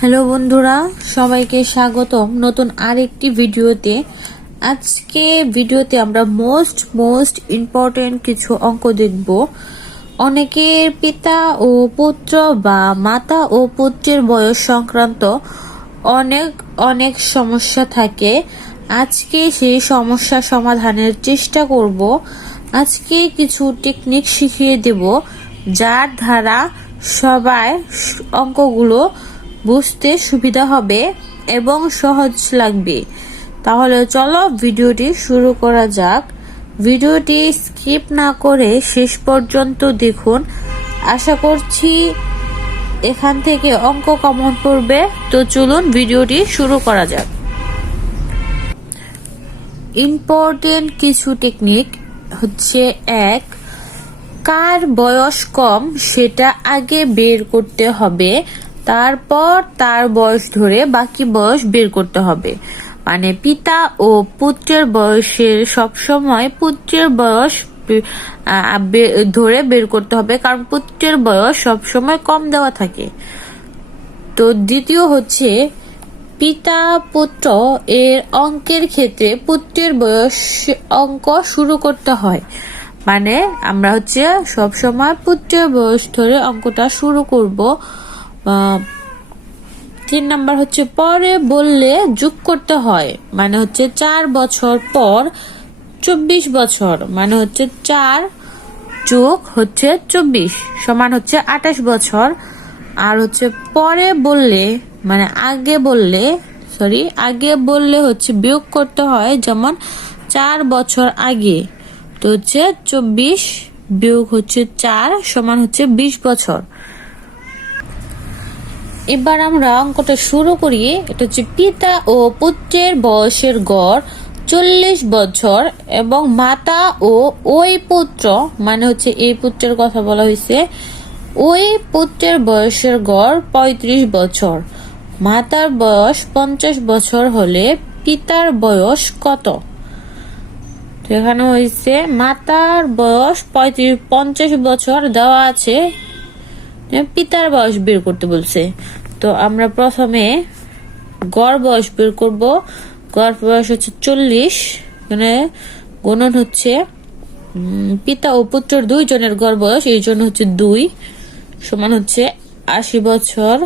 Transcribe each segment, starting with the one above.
Hello বন্ধুরা, সবাইকে স্বাগতম নতুন আরেকটি ভিডিওতে। আজকে ভিডিওতে আমরা মোস্ট ইম্পর্টেন্ট কিছু অঙ্ক দেখব। অনেকের পিতা ও পুত্র বা মাতা ও পুত্রের বয়স সংক্রান্ত অনেক সমস্যা থাকে। আজকে সেই সমস্যা সমাধানের চেষ্টা করব। আজকে কিছু টেকনিক শিখিয়ে দেব, যার দ্বারা সবাই অঙ্কগুলো বুঝতে সুবিধা হবে এবং সহজ লাগবে। তাহলে চলো ভিডিওটি শুরু করা যাক। ভিডিওটি স্কিপ না করে শেষ পর্যন্ত দেখুন। আশা করছি এখান থেকে অঙ্ক কমন পড়বে। তো চলুন ভিডিওটি শুরু করা যাক। ইম্পর্টেন্ট কিছু টেকনিক হচ্ছে: 1, কার বয়স কম সেটা আগে বের করতে হবে, তারপর তার বয়স ধরে বাকি বয়স বের করতে হবে। মানে পিতা ও পুত্রের বয়সের সবসময় পুত্রের বয়স ধরে বের করতে হবে, কারণ পুত্রের বয়স সবসময় কম দেওয়া থাকে। তো দ্বিতীয় হচ্ছে, পিতা পুত্র এর অঙ্কের ক্ষেত্রে পুত্রের বয়স অঙ্ক শুরু করতে হয়। মানে আমরা হচ্ছে সবসময় পুত্রের বয়স ধরে অঙ্কটা শুরু করব। 3 নাম্বার হচ্ছে, পরে বললে যোগ করতে হয়। মানে হচ্ছে 4 বছর পর 24 বছর, মানে হচ্ছে 4 যোগ হচ্ছে 24 সমান হচ্ছে 28 বছর। আর হচ্ছে পরে বললে, মানে আগে বললে হচ্ছে বিয়োগ করতে হয়, যেমন 4 বছর আগে। তো হচ্ছে 24 বিয়োগ হচ্ছে 4 সমান হচ্ছে 20 বছর। এবার আমরা অঙ্কটা শুরু করি। এটা হচ্ছে পিতা ও পুত্রের বয়সের গড় 40 বছর এবং মাতা ও ওই পুত্র, মানে হচ্ছে এই পুত্রের কথা বলা হয়েছে, ওই পুত্রের বয়সের গড় 35 বছর। মাতার বয়স 50 বছর হলে পিতার বয়স কত? তো এখানে হয়েছে মাতার বয়স 50 বছর দেওয়া আছে, পিতার বয়স বের করতে বলছে। তো আমরা প্রথমে গড় বয়স বের করব। গড় বয়স হচ্ছে 40, মানে গুণন হচ্ছে পিতা ও পুত্রের 2 জনের গড় বয়স, এই জন্য হচ্ছে 2 সমান হচ্ছে 80 বছর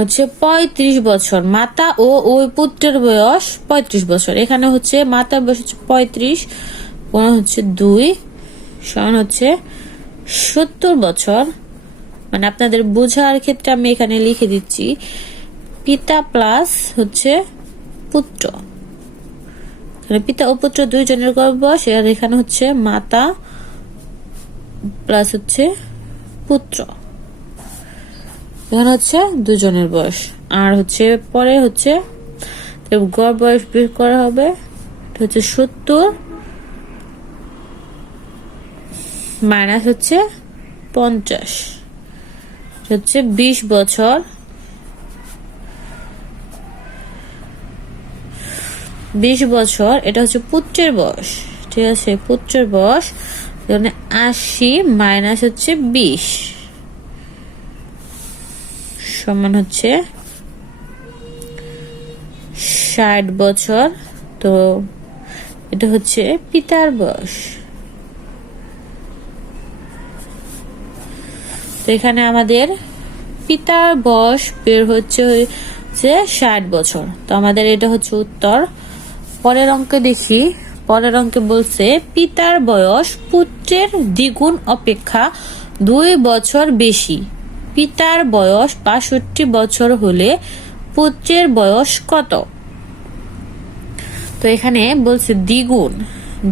হচ্ছে 35 বছর। মাতা ও ওই পুত্রের বয়স 35 বছর। এখানে হচ্ছে মাতার বয়স হচ্ছে 35 গুণন হচ্ছে 2 সমান হচ্ছে 70 বছর। মানে আপনাদের বোঝার ক্ষেত্রে আমি এখানে লিখে দিচ্ছি পিতা প্লাস হচ্ছে পুত্র। পিতা ও পুত্র 2 জনের গড় বয়স, আর এখানে হচ্ছে মাতা প্লাস হচ্ছে পুত্র, এখানে হচ্ছে 2 জনের বয়স। আর হচ্ছে পরে হচ্ছে গড় বয়স বের করা হবে, হচ্ছে 70 মাইনাস হচ্ছে 50 হচ্ছে 20 বছর। 20 বছর এটা হচ্ছে পুত্রের বয়স, ঠিক আছে? পুত্রের বয়স 80 মাইনাস হচ্ছে 20 সমান হচ্ছে 60 বছর। তো এটা হচ্ছে পিতার বয়স। তো এখানে আমাদের পিতার বয়স বের হচ্ছে 60 বছর। তো আমাদের এটা হচ্ছে উত্তর। পরের অঙ্কে দেখি। পরের অঙ্কে বলছে পিতার বয়স পুত্রের দ্বিগুণ অপেক্ষা 2 বছর বেশি। পিতার বয়স 65 বছর হলে পুত্রের বয়স কত? তো এখানে বলছে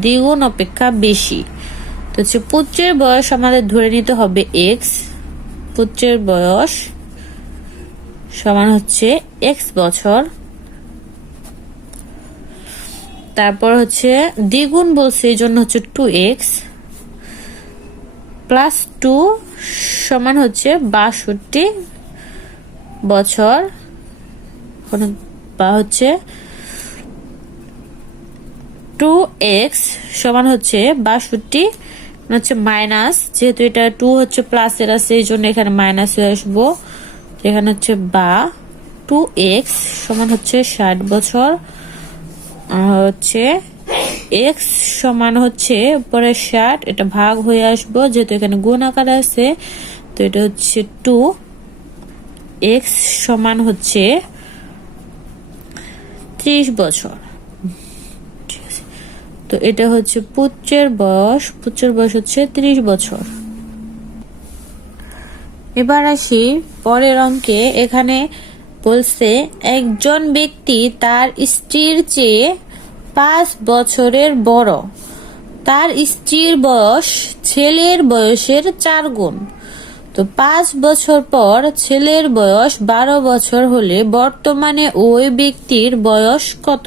দ্বিগুণ অপেক্ষা বেশি। তো হচ্ছে পুত্রের বয়স আমাদের ধরে নিতে হবে x। পুত্রের বয়স সমান হচ্ছে x বছর। তারপর হচ্ছে দ্বিগুণ বলছে, এই জন্য হচ্ছে 2x প্লাস 2 সমান হচ্ছে 62 বছর, বা হচ্ছে 2x সমান হচ্ছে 62 হচ্ছে মাইনাস, যেহেতু এটা 2 হচ্ছে প্লাসের আছে এই জন্য এখানে মাইনাস হয়ে আসবো। এখানে হচ্ছে বা 2x সমান হচ্ছে 60 বছর, আর হচ্ছে x সমান হচ্ছে পরে 60, এটা ভাগ হয়ে আসবো যেহেতু এখানে গুণ আকারে আছে। তো এটা হচ্ছে 2x সমান হচ্ছে 30 বছর। ঠিক আছে, তো এটা হচ্ছে পুত্রের বয়স হচ্ছে 30 বছর। এবার আসি পরের অঙ্কে। এখানে বলছে একজন ব্যক্তি তার স্ত্রীর চেয়ে 5 বছরের বড়, তার স্ত্রীর বয়স ছেলের বয়সের 4 গুণ। তো 5 বছর পর ছেলের বয়স 12 বছর হলে বর্তমানে ওই ব্যক্তির বয়স কত?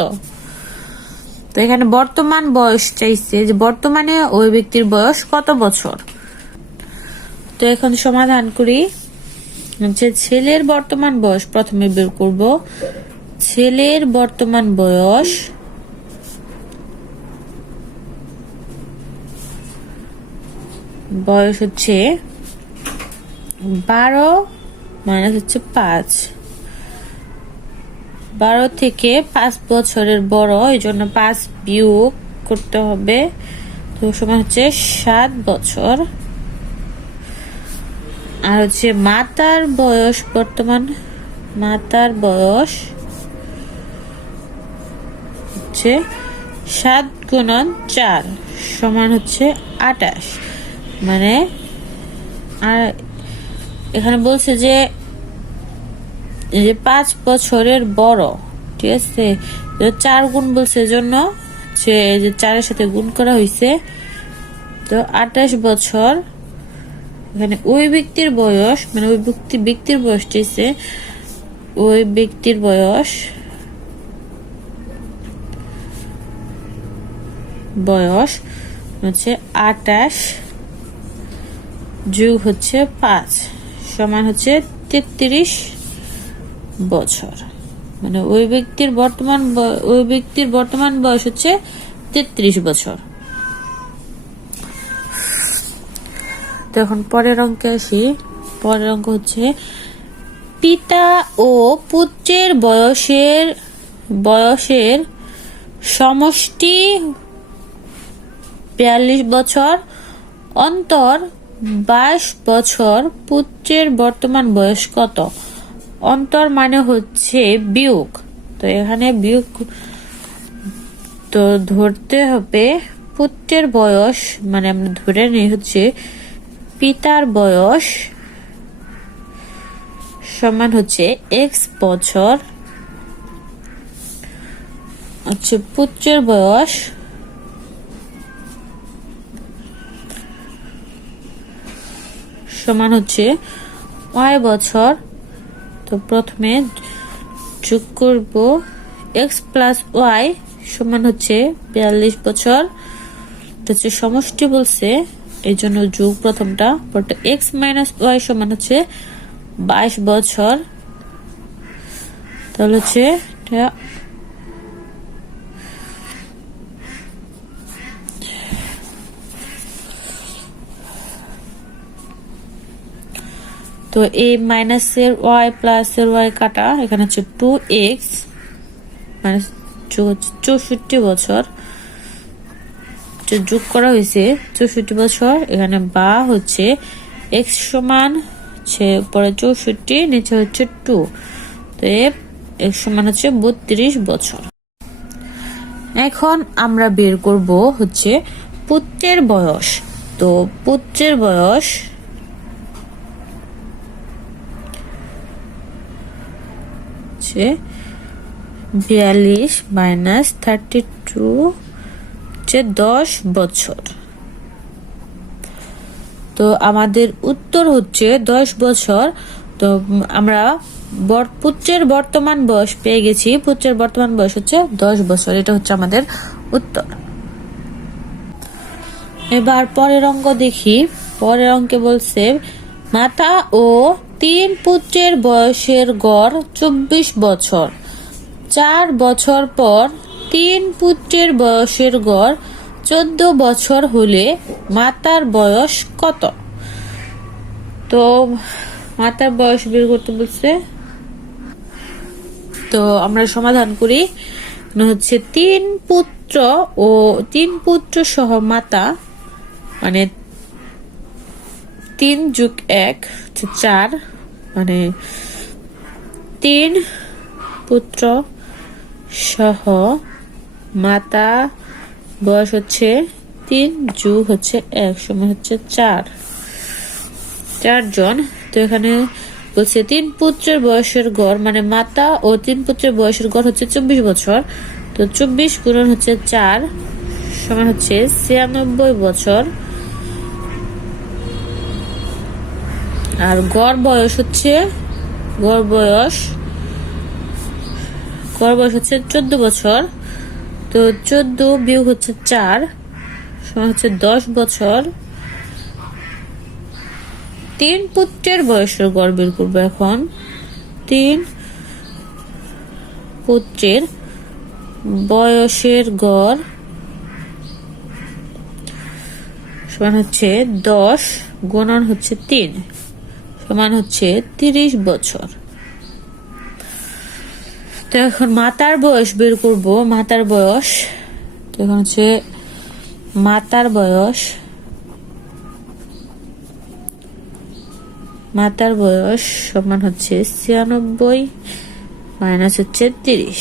তো এখানে বর্তমান বয়স চাইছে, যে বর্তমানে ওই ব্যক্তির বয়স কত বছর। তো এখন সমাধান করি। যে ছেলের বর্তমান বয়স প্রথমে বের করব। ছেলের বর্তমান বয়স হচ্ছে 12 মাইনাস হচ্ছে 5, 12 থেকে 5 বছরের বড়, এই জন্য 5 বিয়োগ করতে হবে। তো সমান হচ্ছে 7 বছর। আর হচ্ছে মাতার বয়স হচ্ছে 7 গুণন 4 সমান হচ্ছে 28। মানে আর এখানে বলছে যে 5 বছরের বড়, ঠিক আছে, 4 গুণ বলছে এজন্য যে 4-এর সাথে গুণ করা হয়েছে। তো 28 বছর। এখানে ওই ব্যক্তির বয়স, মানে ওই ব্যক্তির বয়স চাইছে, ওই ব্যক্তির বয়স হচ্ছে 28 যোগ হচ্ছে 5 সমান হচ্ছে 33 বছর। মানে ওই ব্যক্তির বর্তমান বয়স হচ্ছে 33 বছর। তো এখন পরের অঙ্কে আসি। পরের অঙ্ক হচ্ছে পিতা ও পুত্রের বয়সের সমষ্টি 42 বছর, অন্তর 22 বছর, পুত্রের বর্তমান বয়স কত? অন্তর মানে হচ্ছে বিয়োগ। তো এখানে বিয়োগ তো ধরতে হবে পুত্রের বয়স, মানে আমরা ধরে নিই হচ্ছে পিতার বয়স সমান হচ্ছে x বছর, হচ্ছে পুত্রের বয়স সমান হচ্ছে y বছর। তো প্রথমে যোগ করব x প্লাস y সমান হচ্ছে 42 বছর। এটা হচ্ছে সমষ্টি বলছে এই জন্য যোগ প্রথমটা, পরটা x মাইনাস y সমান হচ্ছে 22 বছর। তাহলে হচ্ছে তো এই মাইনাসের y প্লাসের y কাটা, এখানে হচ্ছে 2x মাইনাস 64 বছর যোগ করা হয়েছে 64 বছর। এখানে বা হচ্ছে x সমান হচ্ছে পরে 64, নিচে হচ্ছে 2, তো x সমান হচ্ছে 32 বছর। এখন আমরা বের করব হচ্ছে পুত্রের বয়স। তো পুত্রের বয়স হচ্ছে 42 মাইনাস 32 হচ্ছে 10 বছর। তো আমাদের উত্তর হচ্ছে 10 বছর। তো আমরা পুত্রের বর্তমান বয়স পেয়ে গেছি, পুত্রের বর্তমান বয়স হচ্ছে 10 বছর। এটা হচ্ছে আমাদের উত্তর। এবার পরের অঙ্ক দেখি। পরের অঙ্কে বলছে মাতা ও 3 পুত্রের বয়সের গড় 24 বছর। 4 বছর পর 3 পুত্রের বয়সের গড় 14 বছর হলে মাতার বয়স কত? তো মাতার বয়স বের করতে বলছে, তো আমরা সমাধান করি। হচ্ছে 3 পুত্র ও 3 পুত্র সহ মাতা, মানে 3 যোগ 1 হচ্ছে 4, মানে 3 পুত্র সহ মাতা বয়স হচ্ছে 3 যোগ হচ্ছে 1 সমান হচ্ছে 4 জন। তো এখানে বলছে 3 পুত্রের বয়সের গড়, মানে মাতা ও 3 পুত্রের বয়সের গড় হচ্ছে 24 বছর। তো 24 গুণন হচ্ছে 4 সমান হচ্ছে 96 বছর। আর গড় বয়স হচ্ছে 14 বছর। তো 14 বিয়োগ হচ্ছে 4 সমান হচ্ছে 10 বছর। 3 পুত্রের বয়সের গড় বের করবো এখন। 3 পুত্রের বয়সের গড় সমান হচ্ছে 10 গুণন হচ্ছে 3 সমান হচ্ছে 30 বছর। তো এখন মাতার বয়স বের করব। মাতার বয়স, তো এখন হচ্ছে মাতার বয়স সমান হচ্ছে 96 মাইনাস হচ্ছে 30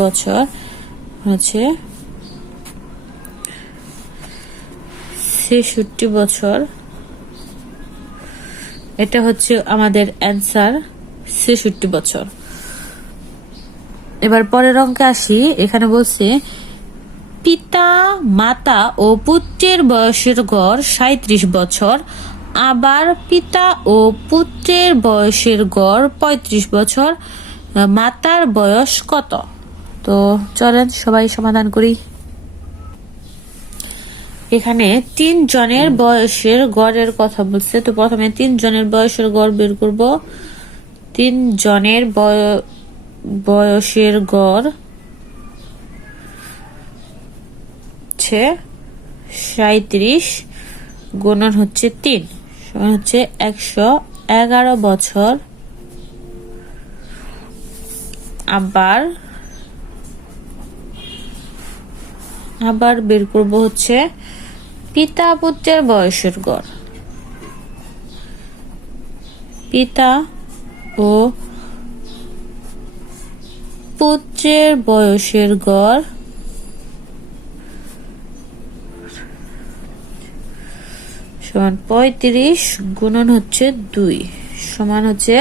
বছর, হচ্ছে 66 বছর। এটা হচ্ছে আমাদের অ্যান্সার, 66 বছর। এবার পরের অঙ্কে আসি। এখানে বলছে পিতা মাতা ও পুত্রের বয়সের গড় 37 বছর, আবার পিতা ও পুত্রের বয়সের গড় 35 বছর। মাতার বয়স কত? তো চলেন সবাই সমাধান করি। এখানে 3 জনের বয়সের গড়ের কথা বলছে। তো প্রথমে 3 জনের বয়সের গড় বের করব। 3 জনের বয়সের গড় হচ্ছে 37 গুণন হচ্ছে 3 সমান হচ্ছে 111 বছর। আবার বের করব হচ্ছে পিতা পুত্রের বয়সের গড়। পিতা ও পুত্রের বয়সের গড় সমান 35 গুণন হচ্ছে 2 সমান হচ্ছে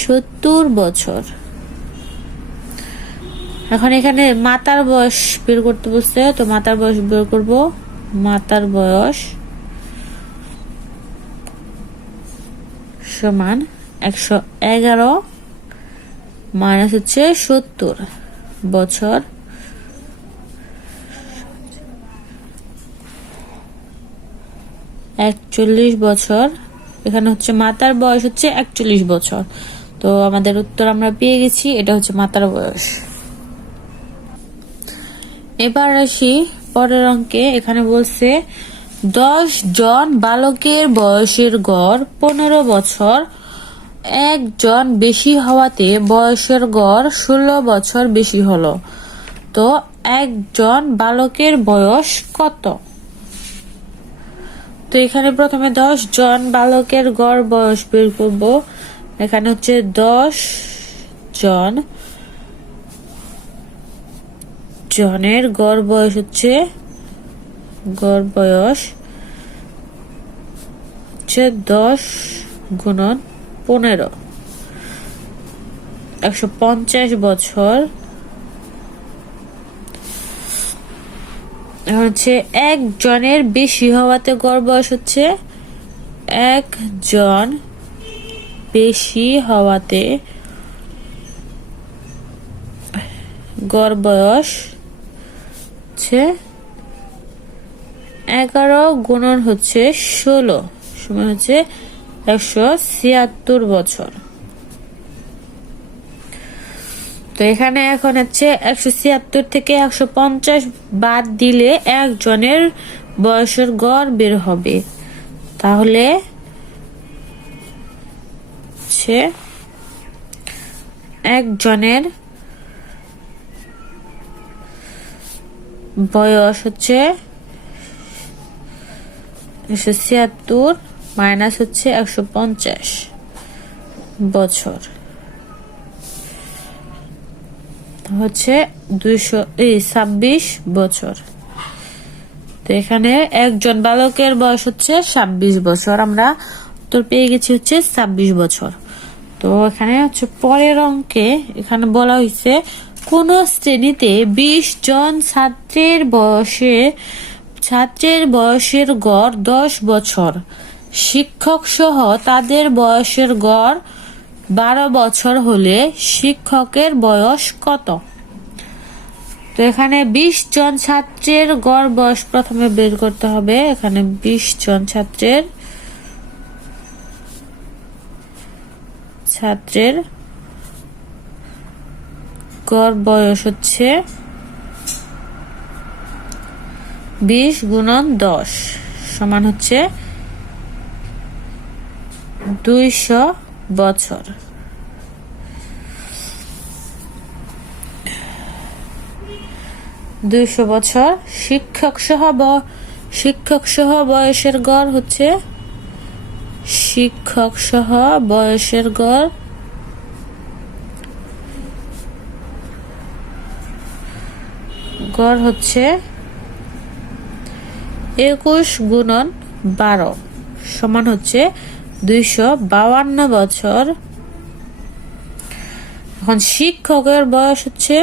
70 বছর। এখন এখানে মাতার বয়স বের করতে বলছে। তো মাতার বয়স বের করব। মাতার বয়স সমান 111 মাইনাস হচ্ছে 70 বছর। 41 বছর। এখানে হচ্ছে মাতার বয়স হচ্ছে 41 বছর। তো আমাদের উত্তর আমরা পেয়ে গেছি, এটা হচ্ছে মাতার বয়স। এবার আসি পরের অঙ্কে। এখানে বলছে 10 জন বালকের বয়সের গড় 15 বছর, 1 জন বেশি হওয়াতে বয়সের গড় 16 বছর বেশি হলো। তো 1 জন বালকের বয়স কত? তো এখানে প্রথমে 10 জন বালকের গড় বয়স বের করব। এখানে হচ্ছে 10 জনের গড় বয়স হচ্ছে 10 গুণন 15 150 বছর। হচ্ছে 1 জনের বেশি হওয়াতে গড় বয়স হচ্ছে 1 জন বেশি হওয়াতে গড় বয়স হচ্ছে 11 গুণন হচ্ছে 16 সমান হচ্ছে 176 বছর। তো এখানে এখন হচ্ছে 176 থেকে 150 বাদ দিলে একজনের বয়সের গড় বের হবে। তাহলে হচ্ছে একজনের বয়স হচ্ছে 176 মাইনাস হচ্ছে 150 বছর হচ্ছে 226 বছর। তো এখানে একজন বালকের বয়স হচ্ছে 26 বছর, আমরা উত্তর পেয়ে গেছি হচ্ছে 26 বছর। তো এখানে হচ্ছে পরের অঙ্কে এখানে বলা হয়েছে কোন শ্রেণীতে 20 জন ছাত্রের বয়সের গড় 10 বছর, শিক্ষক সহ তাদের বয়সের গড় 12 বছর হলে শিক্ষকের বয়স কত? তো এখানে 20 জন ছাত্রের গড় বয়স প্রথমে বের করতে হবে। এখানে 20 জন ছাত্রের গড় বয়স হচ্ছে 20 গুণন 10 সমান হচ্ছে 200 বছর। শিক্ষক সহ বয়সের গড় হচ্ছে গড় হচ্ছে 21 গুণন 12 সমান হচ্ছে 252 বছর। এখন শিক্ষকের বয়স হচ্ছে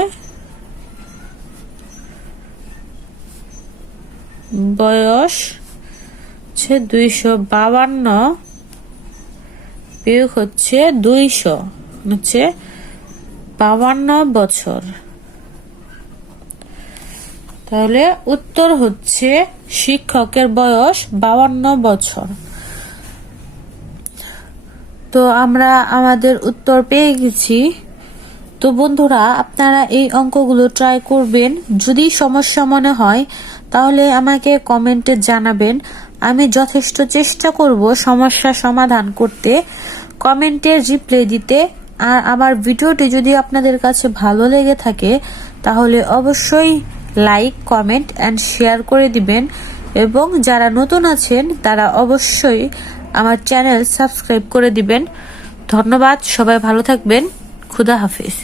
252 বিয়োগ হচ্ছে 200 হচ্ছে 52 বছর। তাহলে উত্তর হচ্ছে শিক্ষকের বয়স 52 বছর। তো আমরা আমাদের উত্তর পেয়ে গেছি। তো বন্ধুরা, আপনারা এই অঙ্কগুলো ট্রাই করবেন। যদি সমস্যা মনে হয় তাহলে আমাকে কমেন্টে জানাবেন। আমি যথেষ্ট চেষ্টা করব সমস্যা সমাধান করতে, কমেন্টের রিপ্লাই দিতে। আর আমার ভিডিওটি যদি আপনাদের কাছে ভালো লেগে থাকে তাহলে অবশ্যই লাইক, কমেন্ট এন্ড শেয়ার করে দিবেন। এবং যারা নতুন আছেন তারা অবশ্যই আমার চ্যানেল সাবস্ক্রাইব করে দিবেন। ধন্যবাদ, সবাই ভালো থাকবেন। খুদা হাফেজ।